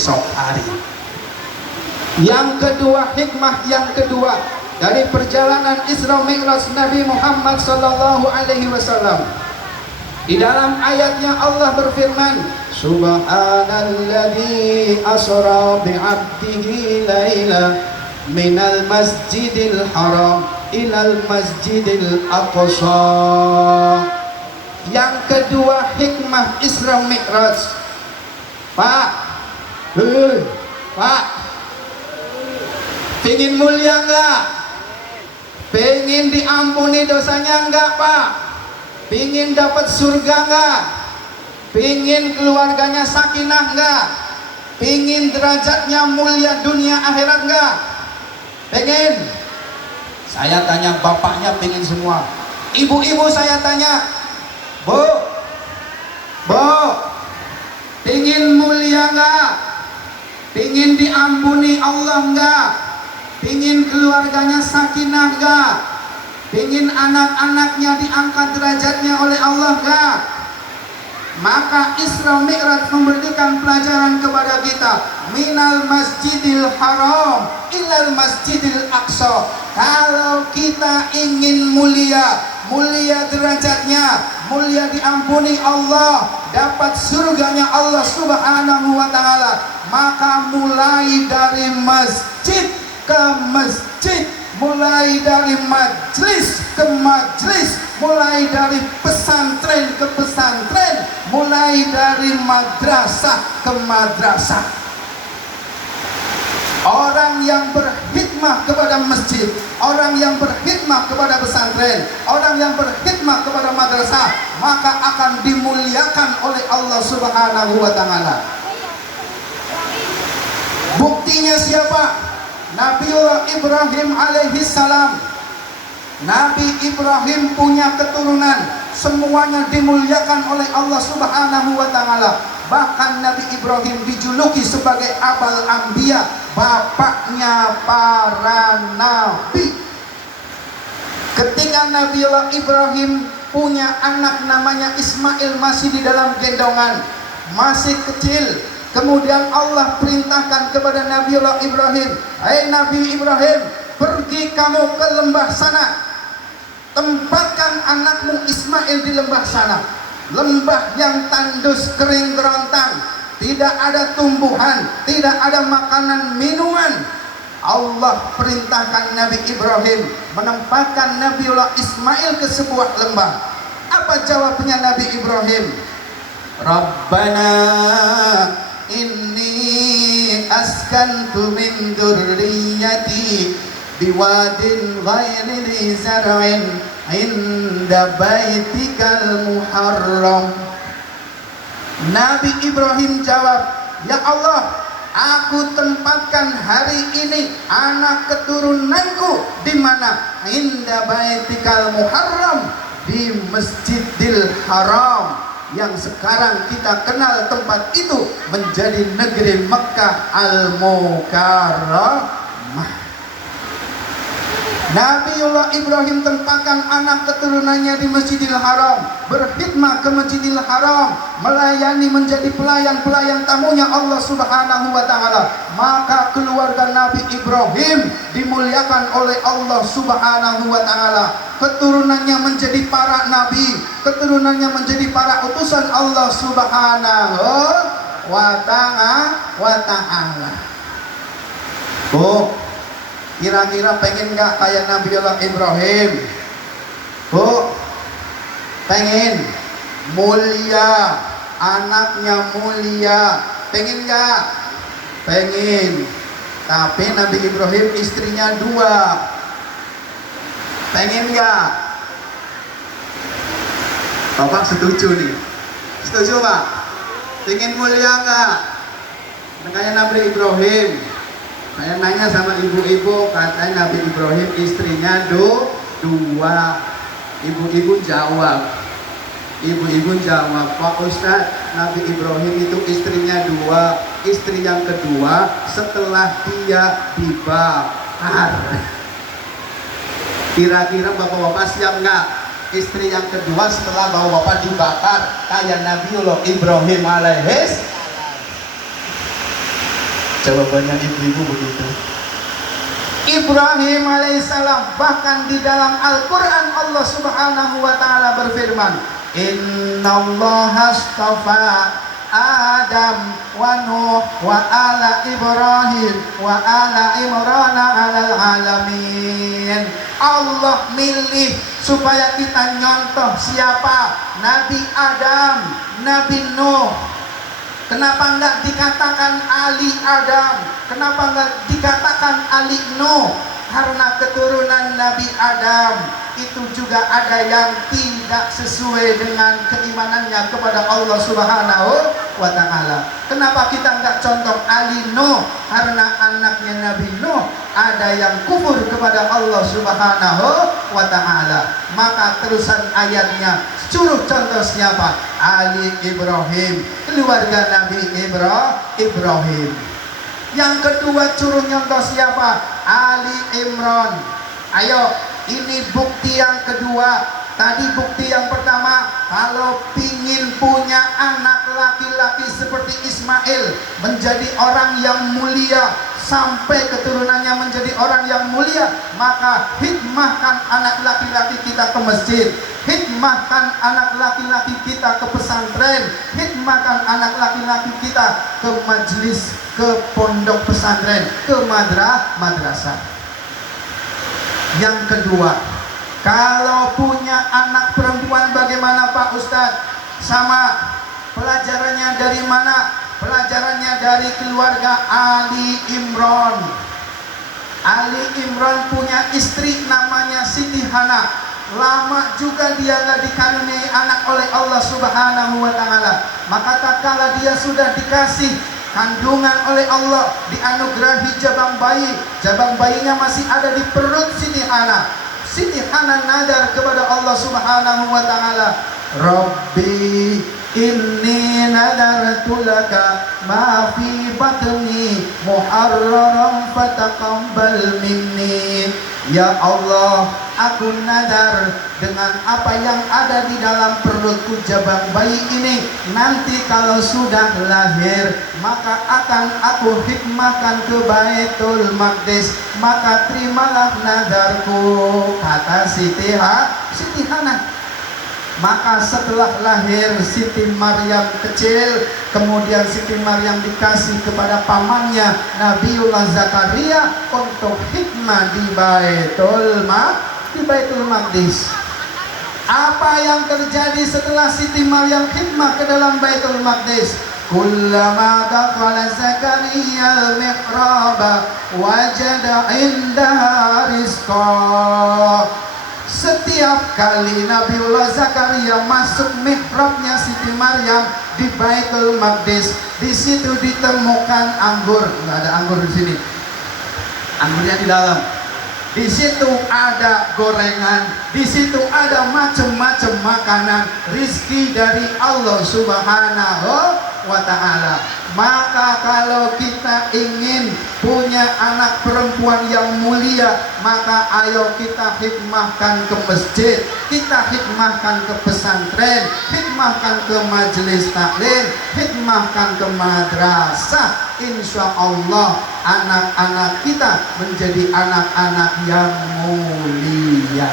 esok hari. Yang kedua, hikmah yang kedua dari perjalanan Isra Mi'raj Nabi Muhammad sallallahu alaihi wasallam. Di dalam ayatnya Allah berfirman, Subhanalladzi asra bi'abdihi laila minal masjidil haram ilal masjidil aqsa. Yang kedua, hikmah Isra Mi'raj. Pak, Pak, pengin mulia enggak? Pengin diampuni dosanya enggak, Pak? Pengin dapat surga enggak? Pengin keluarganya sakinah enggak? Pengin derajatnya mulia dunia akhirat enggak? Pengen? Saya tanya bapaknya pengen semua. Ibu-ibu saya tanya, Bu, pengin mulia enggak? Pengin diampuni Allah enggak? Pengin keluarganya sakinah enggak? Pengin anak-anaknya diangkat derajatnya oleh Allah enggak? Maka Isra Mi'raj memberikan pelajaran kepada kita, minal masjidil haram ilal masjidil aqsa. Kalau kita ingin mulia derajatnya, mulia diampuni Allah, dapat surganya Allah Subhanahu wa taala, maka mulai dari masjid ke masjid, mulai dari majlis ke majlis, mulai dari pesantren ke pesantren, mulai dari madrasah ke madrasah. Orang yang berkhidmah kepada masjid, orang yang berkhidmah kepada pesantren, orang yang berkhidmah kepada madrasah, maka akan dimuliakan oleh Allah Subhanahu wa taala. Buktinya siapa? Nabiullah Ibrahim alaihi salam. Nabi Ibrahim punya keturunan, semuanya dimuliakan oleh Allah Subhanahu wa taala. Bahkan Nabi Ibrahim dijuluki sebagai Abul Anbiya, bapaknya para nabi. Ketika Nabiullah Ibrahim punya anak namanya Ismail, masih di dalam gendongan, masih kecil, kemudian Allah perintahkan kepada Nabiullah Ibrahim, "Hai Nabi Ibrahim, pergi kamu ke lembah sana, tempatkan anakmu Ismail di lembah sana. Lembah yang tandus kering kerontang, tidak ada tumbuhan, tidak ada makanan minuman." Allah perintahkan Nabi Ibrahim menempatkan Nabiullah Ismail ke sebuah lembah. Apa jawabnya Nabi Ibrahim? Rabbana inni askantu min dzurriyyati biwadin ghairi dzi zar'in inda baitikal muharram. Nabi Ibrahim jawab, "Ya Allah, aku tempatkan hari ini anak keturunanku di mana? Inda baitikal muharram, di Masjidil Haram, yang sekarang kita kenal tempat itu menjadi negeri Mekkah Al-Mukarramah." Nabiullah Ibrahim tempatkan anak keturunannya di Masjidil Haram, berkhidmah ke Masjidil Haram, melayani, menjadi pelayan-pelayan tamunya Allah Subhanahu wa taala. Maka keluarga Nabi Ibrahim dimuliakan oleh Allah Subhanahu wa taala. Keturunannya menjadi para nabi, keturunannya menjadi para utusan Allah Subhanahu wa taala. Kira-kira pengen nggak kayak Nabiullah Ibrahim? Bu, pengen mulia, anaknya mulia, pengen nggak? Pengen. Tapi Nabi Ibrahim istrinya 2. Pengen nggak? Bapak setuju nih? Setuju Pak? Pengen mulia nggak? Kayak Nabi Ibrahim. Saya nanya sama ibu-ibu, katanya Nabi Ibrahim istrinya 2. Ibu-ibu jawab, Pak Ustadz, Nabi Ibrahim itu istrinya 2. Istri yang kedua setelah dia dibakar. Kira-kira bapak-bapak siap nggak? Istri yang kedua setelah bapak-bapak dibakar kayak Nabiullah Ibrahim alaihis. Jawabannya ibu-ibu begitu. Ibrahim alaihissalam, bahkan di dalam Al-Quran Allah subhanahu wa ta'ala berfirman, Innallaha astafa Adam wa Nuh wa ala Ibrahim wa ala Imran alal alamin. Allah milih supaya kita nyontoh siapa? Nabi Adam, Nabi Nuh. Kenapa enggak dikatakan Ali Adam? Kenapa enggak dikatakan Ali Nuh? Karena keturunan Nabi Adam itu juga ada yang tidak sesuai dengan keimanannya kepada Allah Subhanahu wa ta'ala. Kenapa kita enggak contoh Ali Nuh? Karena anaknya Nabi Nuh ada yang kufur kepada Allah Subhanahu wa ta'ala. Maka terusan ayatnya suruh contoh siapa? Ali Ibrahim, keluarga Nabi Ibrahim. Yang kedua suruh nyontoh siapa? Ali Imran. Ayo, ini bukti yang kedua. Tadi bukti yang pertama, kalau pingin punya anak laki-laki seperti Ismail, menjadi orang yang mulia, sampai keturunannya menjadi orang yang mulia, maka hikmahkan anak laki-laki kita ke masjid, hikmahkan anak laki-laki kita ke pesantren, hikmahkan anak laki-laki kita ke majelis, ke pondok pesantren, ke madrasah. Yang kedua, kalau punya anak perempuan bagaimana Pak Ustadz? Sama, pelajarannya dari mana? Pelajarannya dari keluarga Ali Imran. Ali Imran punya istri namanya Siti Hana. Lama juga dia nggak dikaruniai anak oleh Allah Subhanahu wa ta'ala. Maka tak kala dia sudah dikasih kandungan oleh Allah, dianugerahi jabang bayi, jabang bayinya masih ada di perut Siti Hana. Siti Hana nadar kepada Allah Subhanahu wa ta'ala, Rabbi inni nadartu laka ma fi batni muharraram fataqabbal minni. Ya Allah, aku nadar dengan apa yang ada di dalam perutku jabang bayi ini, nanti kalau sudah lahir maka akan aku hikmahkan ke Baitul Maqdis, maka terimalah nadarku, kata Siti Hana. Maka setelah lahir Siti Maryam kecil, kemudian Siti Maryam dikasih kepada pamannya Nabiullah Zakaria untuk hikmah di Baitul Maqdis. Apa yang terjadi setelah Siti Maryam hikmah ke dalam Baitul Maqdis? Kullama dakhala Zakaria al-mihraba wajada indaha rizqa. Setiap kali Nabiullah Zakaria masuk mihrabnya Siti Maryam di Baitul Maqdis, di situ ditemukan anggur. Nggak ada anggur di sini, anggurnya di dalam. Di situ ada gorengan, di situ ada macam-macam makanan, rizki dari Allah Subhanahu wa ta'ala. Maka kalau kita ingin punya anak perempuan yang mulia, maka ayo kita hikmahkan ke masjid, kita hikmahkan ke pesantren, hikmahkan ke majelis taklim, hikmahkan ke madrasah. Insya Allah anak-anak kita menjadi anak-anak yang mulia.